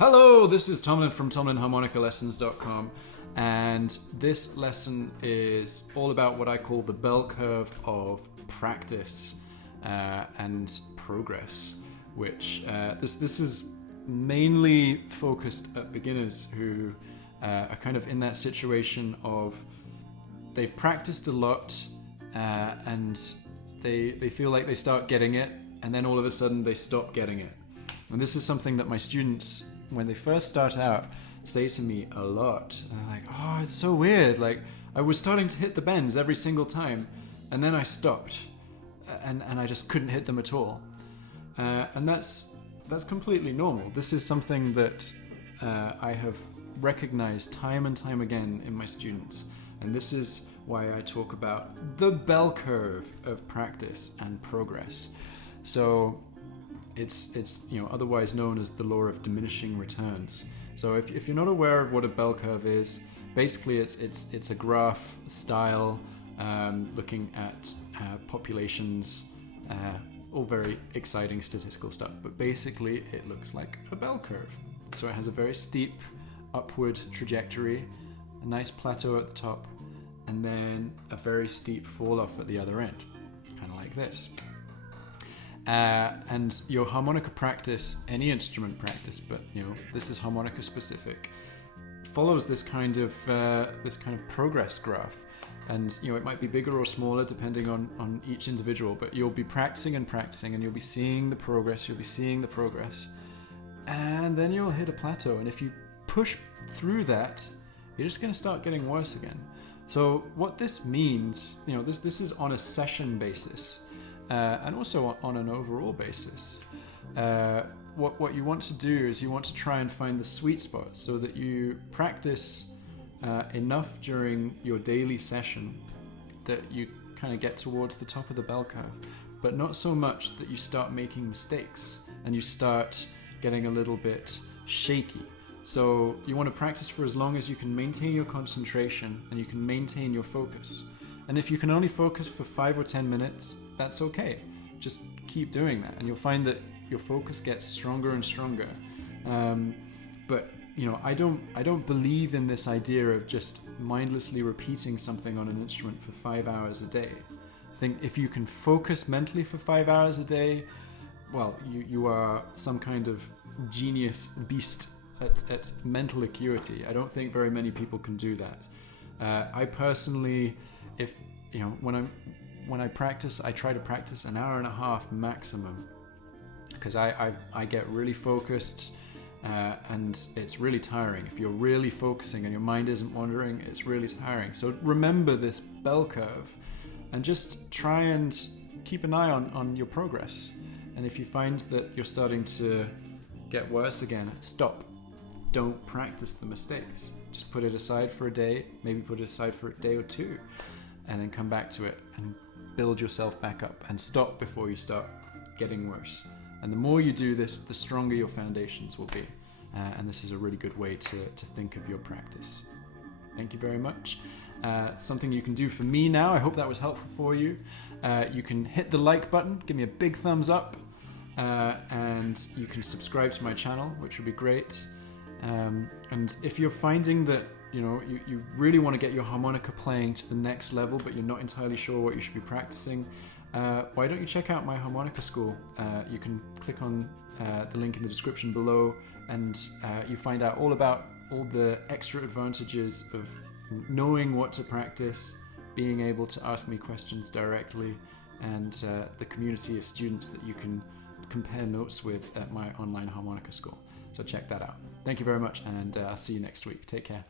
Hello, this is Tomlin from TomlinHarmonicaLessons.com, and this lesson is all about what I call the bell curve of practice and progress, which this is mainly focused at beginners who are kind of in that situation of they've practiced a lot and they feel like they start getting it, and then all of a sudden they stop getting it. And this is something that my students, when they first start out, say to me a lot. And they're like, oh, it's so weird. Like, I was starting to hit the bends every single time, and then I stopped, and I just couldn't hit them at all. And that's completely normal. This is something that I have recognized time and time again in my students. And this is why I talk about the bell curve of practice and progress. So it's otherwise known as the law of diminishing returns. So if you're not aware of what a bell curve is, basically it's a graph style looking at populations, all very exciting statistical stuff, but basically it looks like a bell curve. So it has a very steep upward trajectory, a nice plateau at the top, and then a very steep fall off at the other end, kind of like this. And your harmonica practice, any instrument practice, but this is harmonica specific, follows this kind of progress graph. And it might be bigger or smaller depending on each individual, but you'll be practicing and practicing, and you'll be seeing the progress, and then you'll hit a plateau. And if you push through that, you're just going to start getting worse again. So what this means, this is on a session basis. And also on an overall basis. What you want to do is you want to try and find the sweet spot so that you practice enough during your daily session that you kind of get towards the top of the bell curve, but not so much that you start making mistakes and you start getting a little bit shaky. So you want to practice for as long as you can maintain your concentration and you can maintain your focus. And if you can only focus for 5 or 10 minutes, that's okay. Just keep doing that, and you'll find that your focus gets stronger and stronger. But I don't believe in this idea of just mindlessly repeating something on an instrument for 5 hours a day. I think if you can focus mentally for 5 hours a day, well, you are some kind of genius beast at mental acuity. I don't think very many people can do that. I personally, when I practice, I try to practice an hour and a half maximum, because I get really focused, and it's really tiring. If you're really focusing and your mind isn't wandering, it's really tiring. So remember this bell curve and just try and keep an eye on your progress. And if you find that you're starting to get worse again, stop. Don't practice the mistakes. Just put it aside for a day, maybe put it aside for a day or two, and then come back to it and build yourself back up, and stop before you start getting worse. And the more you do this, the stronger your foundations will be. And this is a really good way to think of your practice. Thank you very much. Something you can do for me now, I hope that was helpful for you. You can hit the like button, give me a big thumbs up, and you can subscribe to my channel, which would be great. And if you're finding that you really want to get your harmonica playing to the next level, but you're not entirely sure what you should be practicing, why don't you check out my harmonica school? You can click on the link in the description below, and you find out all about all the extra advantages of knowing what to practice, being able to ask me questions directly, and the community of students that you can compare notes with at my online harmonica school. So check that out. Thank you very much, and I'll see you next week. Take care.